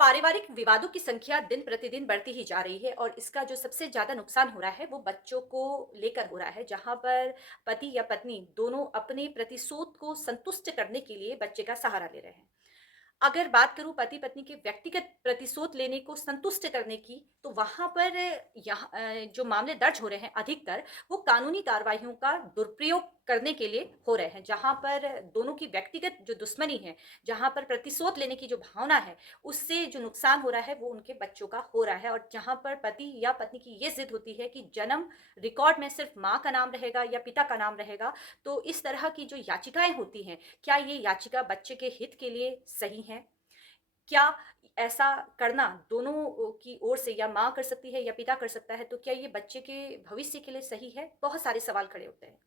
पारिवारिक विवादों की संख्या दिन प्रतिदिन बढ़ती ही जा रही है और इसका जो सबसे ज़्यादा नुकसान हो रहा है वो बच्चों को लेकर हो रहा है, जहाँ पर पति या पत्नी दोनों अपने प्रतिशोध को संतुष्ट करने के लिए बच्चे का सहारा ले रहे हैं। अगर बात करूँ पति-पत्नी के व्यक्तिगत प्रतिशोध लेने को संतुष्ट करने की, तो वहाँ पर जो मामले दर्ज हो रहे हैं अधिकतर, वो कानूनी कार्रवाइयों का दुरुपयोग करने के लिए हो रहे हैं। जहाँ पर दोनों की व्यक्तिगत जो दुश्मनी है, जहाँ पर प्रतिशोध लेने की जो भावना है, उससे जो नुकसान हो रहा है, वो उनके बच्चों का हो रहा है और जहाँ पर पति या पत्नी की ये ज़िद होती है कि जन्म रिकॉर्ड में सिर्फ़ माँ का नाम रहेगा या पिता का नाम रहेगा, तो इस तरह की जो याचिकाएँ होती हैं, क्या ये याचिका बच्चे के हित के लिए सही है? क्या ऐसा करना दोनों की ओर से या माँ कर सकती है या पिता कर सकता है, तो क्या ये बच्चे के भविष्य के लिए सही है? बहुत सारे सवाल खड़े होते हैं।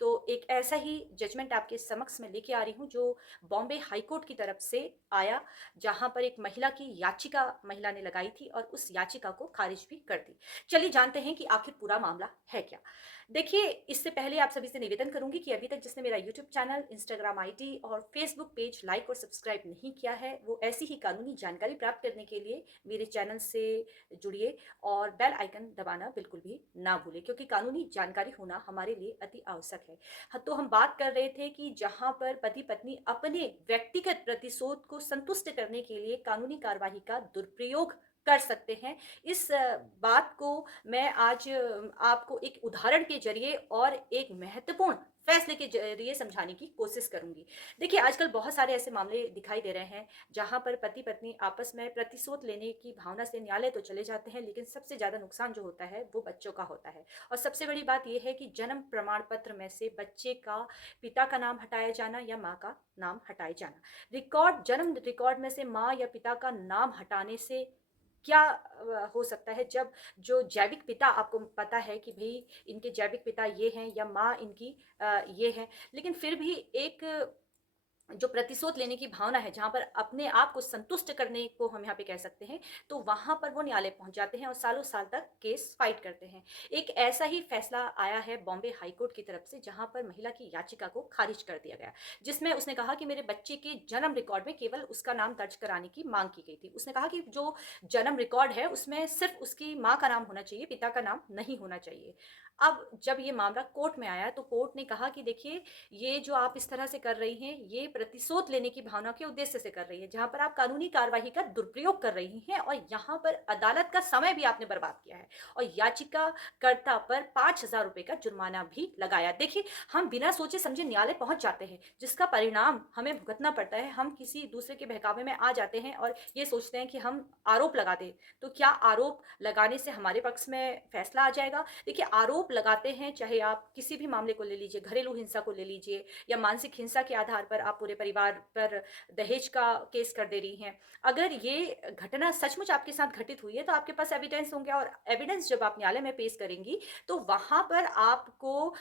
तो एक ऐसा ही जजमेंट आपके समक्ष मैं लेके आ रही हूँ जो बॉम्बे हाई कोर्ट की तरफ से आया, जहाँ पर एक महिला की याचिका महिला ने लगाई थी और उस याचिका को खारिज भी कर दी। चलिए जानते हैं कि आखिर पूरा मामला है क्या? देखिए, इससे पहले आप सभी से निवेदन करूँगी कि अभी तक जिसने मेरा यूट्यूब चैनल, इंस्टाग्राम आईडी और फेसबुक पेज लाइक और सब्सक्राइब नहीं किया है, वो ऐसी ही कानूनी जानकारी प्राप्त करने के लिए मेरे चैनल से जुड़िए और बेल आइकन दबाना बिल्कुल भी ना भूलें, क्योंकि कानूनी जानकारी होना हमारे लिए अति आवश्यक है। तो हम बात कर रहे थे कि जहाँ पर पति-पत्नी अपने व्यक्तिगत प्रतिशोध को संतुष्ट करने के लिए कानूनी कार्यवाही का दुरुपयोग कर सकते हैं। इस बात को मैं आज आपको एक उदाहरण के ज़रिए और एक महत्वपूर्ण फैसले के ज़रिए समझाने की कोशिश करूँगी। देखिए, आजकल बहुत सारे ऐसे मामले दिखाई दे रहे हैं, जहाँ पर पति-पत्नी आपस में प्रतिशोध लेने की भावना से न्यायालय तो चले जाते हैं, लेकिन सबसे ज़्यादा नुकसान जो होता है, वो बच्चों का होता है। और सबसे बड़ी बात ये है कि जन्म प्रमाण पत्र में से बच्चे का पिता का नाम हटाया जाना या माँ का नाम हटाए जाना। जन्म रिकॉर्ड में से माँ या पिता का नाम हटाने से क्या हो सकता है, जब जो जैविक पिता आपको पता है कि भई इनके जैविक पिता ये हैं या माँ इनकी ये है, लेकिन फिर भी एक जो प्रतिशोध लेने की भावना है, जहाँ पर अपने आप को संतुष्ट करने को हम यहाँ पे कह सकते हैं, तो वहाँ पर वो न्यायालय पहुँच जाते हैं और सालों-साल तक केस फाइट करते हैं। एक ऐसा ही फैसला आया है बॉम्बे हाई कोर्ट की तरफ से, जहाँ पर महिला की याचिका को खारिज कर दिया गया, जिसमें उसने कहा कि मेरे बच्चे के जन्म रिकॉर्ड में केवल उसका नाम दर्ज कराने की माँग की गई थी। उसने कहा कि जो जन्म रिकॉर्ड है, उसमें सिर्फ़ उसकी माँ का नाम होना चाहिए, पिता का नाम नहीं होना चाहिए। अब जब ये मामला कोर्ट में आया, तो कोर्ट ने कहा कि देखिए, ये जो आप इस तरह से कर रही हैं, ये प्रतिशोध लेने की भावना के उद्देश्य से कर रही है, जहाँ पर आप कानूनी कार्यवाही का दुरुपयोग कर रही हैं और यहाँ पर अदालत का समय भी आपने बर्बाद किया है और याचिकाकर्ता पर ₹5000 का जुर्माना भी लगाया। देखिए, हम बिना सोचे-समझे न्यायालय पहुँच जाते हैं, जिसका परिणाम हमें भुगतना पड़ता है। हम किसी दूसरे के बहकावे में आ जाते हैं और ये सोचते हैं कि हम आरोप लगा दें, तो क्या आरोप लगाने से हमारे पक्ष में फैसला आ जाएगा? देखिए, आरोप लगाते हैं, चाहे आप किसी भी मामले को ले लीजिए, घरेलू हिंसा को ले लीजिए या मानसिक हिंसा के आधार पर आप पूरे परिवार पर दहेज का केस कर दे रही हैं। अगर ये घटना सचमुच आपके साथ घटित हुई है, तो आपके पास एविडेंस होंगे और एविडेंस जब आप न्यायालय में पेश करेंगी, तो वहाँ पर आपको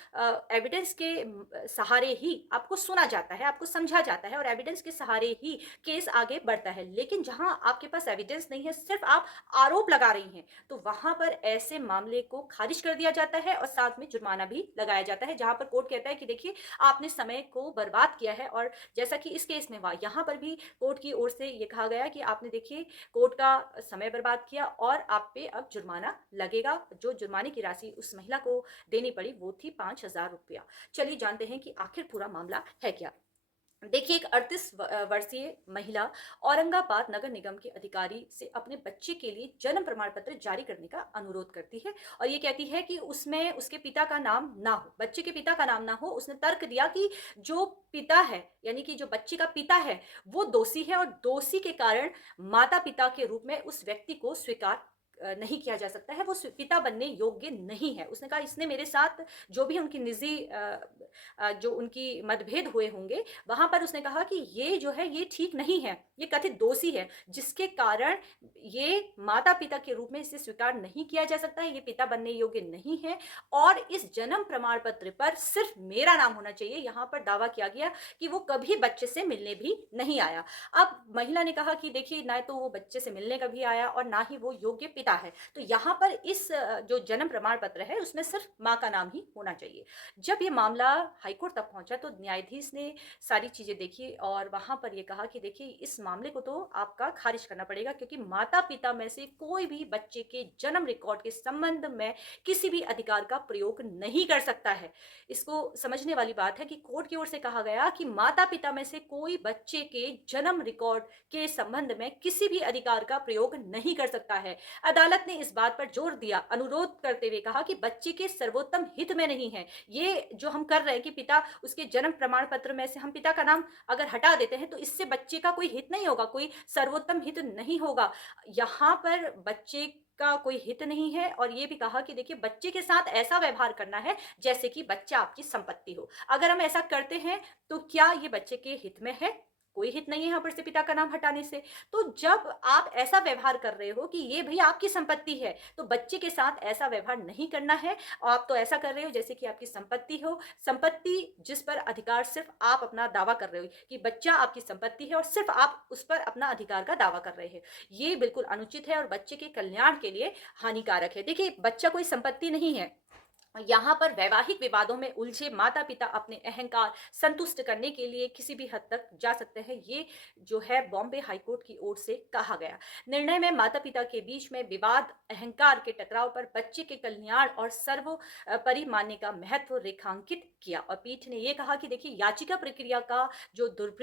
एविडेंस के सहारे ही आपको सुना जाता है, आपको समझा जाता है और एविडेंस के सहारे ही केस आगे बढ़ता है। लेकिन जहाँ आपके पास एविडेंस नहीं है, सिर्फ़ आप आरोप लगा रही हैं, तो वहाँ पर ऐसे मामले को खारिज कर दिया जाता है और साथ में जुर्माना भी लगाया जाता है, जहाँ पर कोर्ट कहता है कि देखिए, आपने समय को बर्बाद किया है और जैसा कि इस केस में हुआ, यहाँ पर भी कोर्ट की ओर से ये कहा गया कि आपने देखिए कोर्ट का समय बर्बाद किया और आप पे अब जुर्माना लगेगा। जो जुर्माने की राशि उस महिला को देनी पड़ी, वो थी ₹5000। चलिए जानते हैं कि आखिर पूरा मामला है क्या? देखिए, एक 38 वर्षीय महिला औरंगाबाद नगर निगम के अधिकारी से अपने बच्चे के लिए जन्म प्रमाण पत्र जारी करने का अनुरोध करती है और ये कहती है कि उसमें उसके पिता का नाम ना हो, बच्चे के पिता का नाम ना हो। उसने तर्क दिया कि जो पिता है, यानी कि जो बच्चे का पिता है, वो दोषी है और दोषी के कारण माता-पिता के रूप में उस व्यक्ति को स्वीकार नहीं किया जा सकता है, वो पिता बनने योग्य नहीं है। उसने कहा इसने मेरे साथ जो भी उनकी निजी जो उनकी मतभेद हुए होंगे, वहाँ पर उसने कहा कि ये जो है ये ठीक नहीं है, ये कथित दोषी है, जिसके कारण ये माता-पिता के रूप में इसे स्वीकार नहीं किया जा सकता है, ये पिता बनने योग्य नहीं है और इस जन्म प्रमाण पत्र पर सिर्फ़ मेरा नाम होना चाहिए। यहाँ पर दावा किया गया कि वो कभी बच्चे से मिलने भी नहीं आया। अब महिला ने कहा कि देखिए, ना तो वो बच्चे से मिलने कभी आया और ना ही वो योग्य पिता पिता है। तो यहाँ पर इस जो जन्म प्रमाण पत्र है उसमें सिर्फ़ माँ का नाम ही होना चाहिए। जब ये मामला हाईकोर्ट तक पहुँचा तो न्यायाधीश ने सारी चीज़ें देखी और वहाँ पर ये कहा कि देखिए इस मामले को तो आपका खारिज करना पड़ेगा क्योंकि माता-पिता में से कोई भी बच्चे के जन्म रिकॉर्ड के संबंध में किसी भी अधिकार का प्रयोग नहीं कर सकता है। इसको समझने वाली बात है कि कोर्ट की ओर से कहा गया कि माता-पिता में से कोई बच्चे के जन्म रिकॉर्ड के संबंध में किसी भी अधिकार का प्रयोग नहीं कर सकता है। अदालत ने इस बात पर जोर दिया, अनुरोध करते हुए कहा कि बच्चे के सर्वोत्तम हित में नहीं है। ये जो हम कर रहे हैं कि पिता उसके जन्म प्रमाण पत्र में से हम पिता का नाम अगर हटा देते हैं, तो इससे बच्चे का कोई हित नहीं होगा, कोई सर्वोत्तम हित नहीं होगा। यहाँ पर बच्चे का कोई हित नहीं है और ये भी कहा कि देखिए बच्चे के साथ ऐसा व्यवहार करना है जैसे कि बच्चा आपकी संपत्ति हो। अगर हम ऐसा करते हैं, तो क्या ये बच्चे के हित में है? कोई हित नहीं है यहाँ पर से पिता का नाम हटाने से। तो जब आप ऐसा व्यवहार कर रहे हो कि ये भई आपकी संपत्ति है, तो बच्चे के साथ ऐसा व्यवहार नहीं करना है। आप तो ऐसा कर रहे हो जैसे कि आपकी संपत्ति हो, संपत्ति जिस पर अधिकार सिर्फ़ आप अपना दावा कर रहे हो कि बच्चा आपकी संपत्ति है और सिर्फ़ आप उस पर अपना अधिकार का दावा कर रहे हैं। ये बिल्कुल अनुचित है और बच्चे के कल्याण के लिए हानिकारक है। देखिए, बच्चा कोई संपत्ति नहीं है। यहाँ पर वैवाहिक विवादों में उलझे माता-पिता अपने अहंकार संतुष्ट करने के लिए किसी भी हद तक जा सकते हैं। ये जो है बॉम्बे हाई कोर्ट की ओर से कहा गया। निर्णय में माता-पिता के बीच में विवाद, अहंकार के टकराव पर बच्चे के कल्याण और सर्वोपरि मानने का महत्व रेखांकित किया और पीठ ने ये कहा कि देखिए याचिका प्रक्रिया का जो दुरुपयोग